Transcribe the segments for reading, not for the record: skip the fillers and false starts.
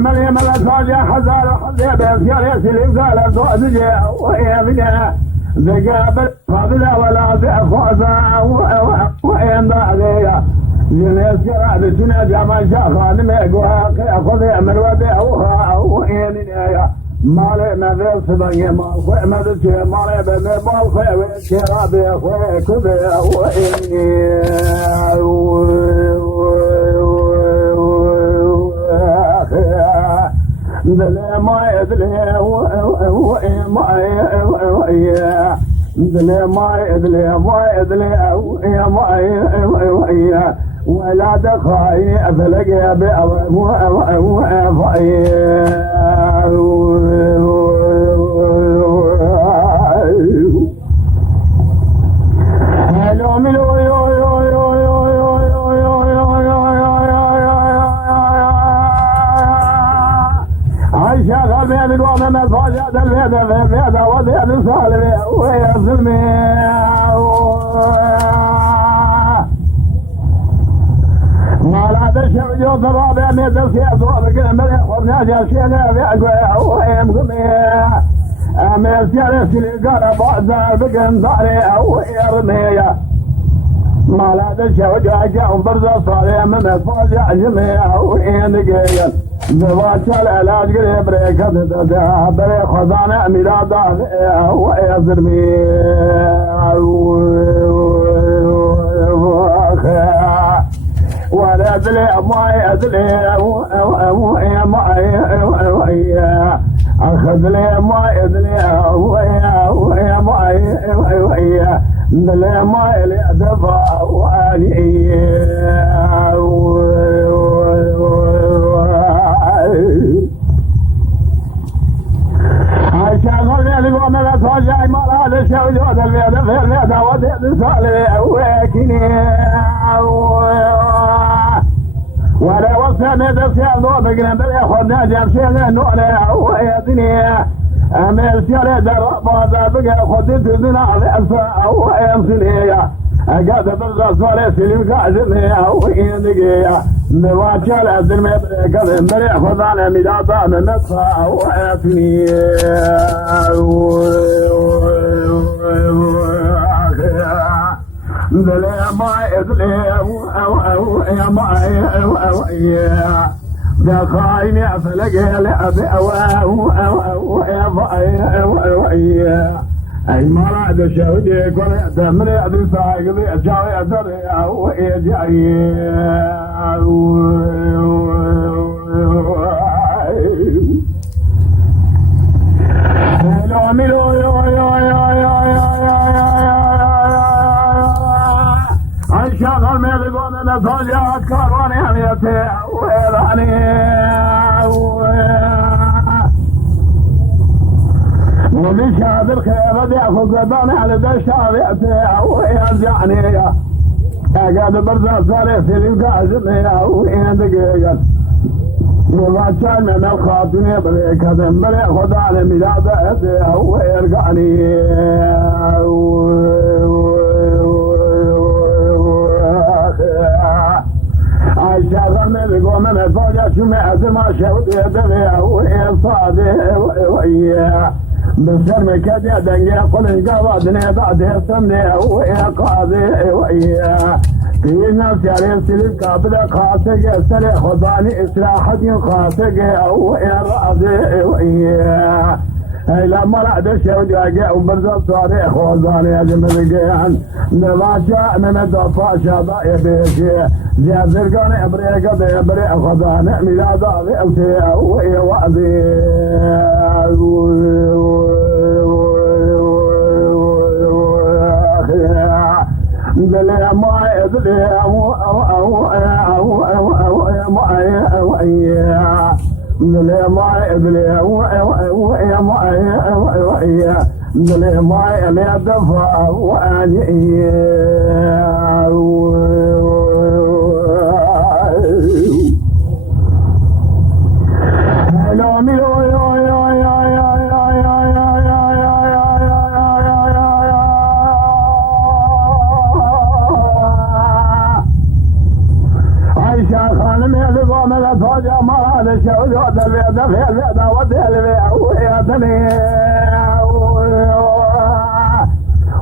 المليم الأسواج حزار حزيبه سياريس اللي قال زوجي وهي بنا ذقابل قابلة ولا بأخوزة وين ضعلية ينيس كراد سنة جمال شاخان ميقوا خذي من وديعوها وين نيايا مالي مذيب صبني مال خوي مذيب مالي بمبال خوي وشرابي خوي كذي وين دلي ما يدلي ولا دخاي أفلق من الفاجات الفيدة وذيب الصالبة وهي الظلمة ولا تشعر جوط الرابع ميت السياس وبكنا مليح وبناجة الشيء بيعقوية وهي مقمية أمير سيارس اللي قال بعضها بكن ضاري وهي رمية ما لا تشعر جاكا وبرزة صالية من الفاجة جميع وهي نقية بواش العلاج قريب ريكة بري خزانة ميلادان ويزرمي ولا أدلي ما أدلي أخذ لي ما أدلي ويا ما دلي ما إلي أدفع وأني شغل لي قوم لا ترجع ما هذا الشيء جود البيت في البيت ودي صالح وكني ولا وصلنا دسيا ضوبقنا بياخذنا جمشينا نوله ويدني امل سير درب هذا بقى خدت بنا عصا ويمسنيه قاعد برز صالح سلم قاعدني ويندقيه بواجه الأذن ما يبقى مريح خذانا ميلادا من نصها وعافني دلي ما إدلي يا ما دخايني أفلقي لأبي أي مراد شهدي كل تمري أدري ساقضي أجاوي أدري وإيجاي الشغل ميقون نتوجهت كرواني هميتي ويراني وبشهد الخير يأخذ قدامي على دشاريتي ويرجعني قاعد برزا صاري في القاعدني ويندقيا وما كان من الخاطني بريك هذا بريك خدعني ميلادتي ويرجعني الشغل من قوم من الفوجة سمعت ما شوت يدري ويصادي وياه بالسر كذا دنيا قل قبضني بعد سنة ويا قاضي ويا في ناس يعرف سلك قبل خاطق سلك خضاني إصلاحات خاطق ويا راضي ويا لما رعد شوجاء وبرزق صارخ وظالي أجمل نباشا من الدفاشا ضايا بيشي جاب ذرقان إبريق بإبريق خضان ميلاد ضيئتي ويا وعدي دلي ما دلي ما لا دفع واني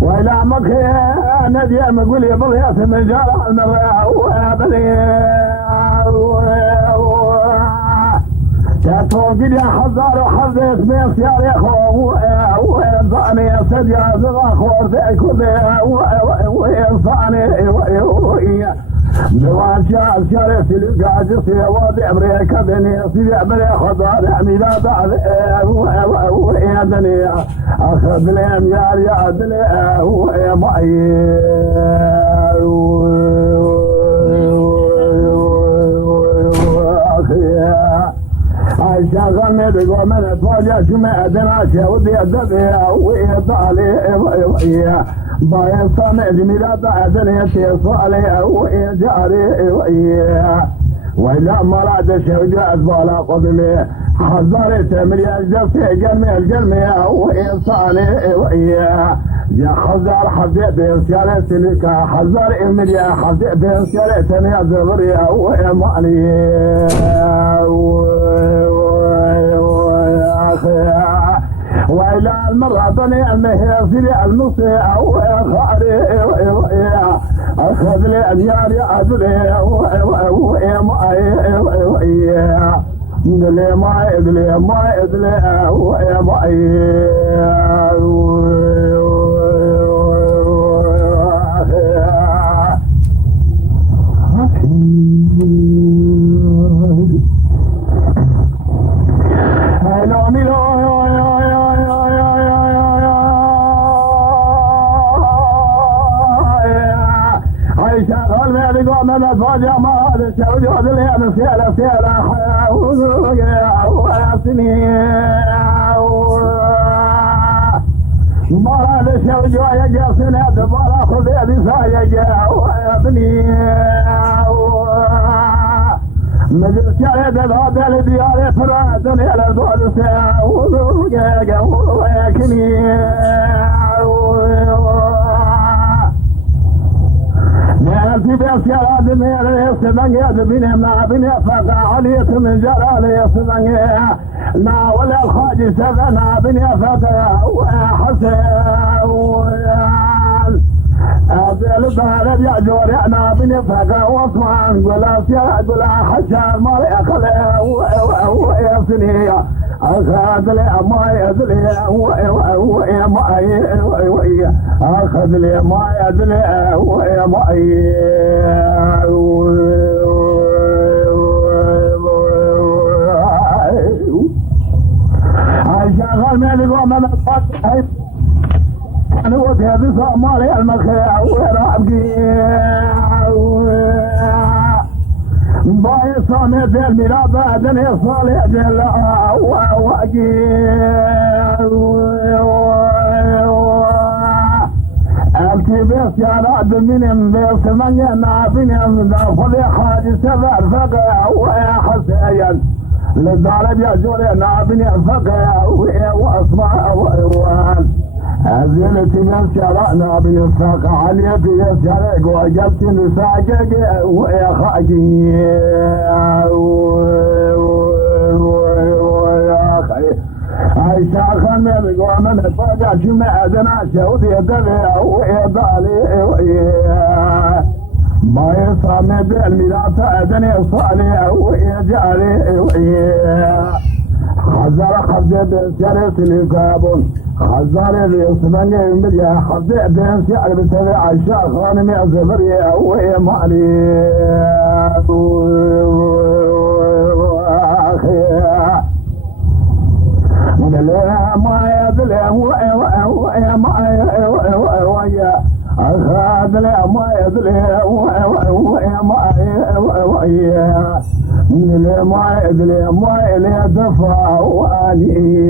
وإلى مكة نجي مقول يا بلي من جارة المرأة وابلي تتوقد يا حزار وحظ اسمي سيار يا خو وينصاني يا سيد يا زغا خور ذي كل وينصاني دواشا الشارع سلقاج سيواد أمريكا بني سيدي بني خضار ميلاد ويادني أخذ لي أميار يادني ويا معي شغل مدقو من اتواجه شمع دناشا ودي أدبي ويطالي باين صامع جميلات عدني صالي ويجاري وإلا مراد شوجات بالا قدمي حضاري تمري الجفي قلمي القلمي وإنساني يا حزار حزي بيسيالي سليكا حزار إمري حزي بيسيالي تنيا زغري وإمالي وإلى المرة بني المهي سري المصي وخاري أخذ لي أدياري أدري دلي ما إدلي ما إدلي وما فاجأ ما هذا الشوجود اللي أنا سيالة وياسني ما هذا الشوجود يجاسني دبارا خذ يدي سايجا ويابني مجل شارد هذا الديار فرادني على البعد ويكني في بيت يا آدمي عليه السبنية بني ما بني فقع علية من جلالي السبنية ما ولا الخاج سبنا بني فقع وحسن أبي البلد يا جوري أنا بني فقع وصمان ولا سياد ولا حشان ما يخلي ويسني أخذ لي ما يدلي أخذ لي ما يدلي شغل مالي ومن الفتح أنا وجهي بصامالي المخيع ورابقي باي صامت الميلاد بعدني صالح جل ألتي بيس يا رعد من بيس من ينعبني فضي حاجة سبع فقع ويا حسين للضارب يا جولي نعبني فقع وأصبع وإروان أزلت بيس يا رعنا بيساق علي بيس يا ريق وجلت نساقق ويا خاقي شاخن من قوم الفجع جمع دنا شودي دلع وإضالي ما يصام بالميلاد أدني صالي وإجالي خزر خزر بسرت لقابون خزر بيصبني مليا خزر بسعر بسرع شاخن من زبري وإمالي ما يظلم ويا ما ويا أخذ لا ما يظلم ويا ما ويا من ما يظلم ويا دفع واني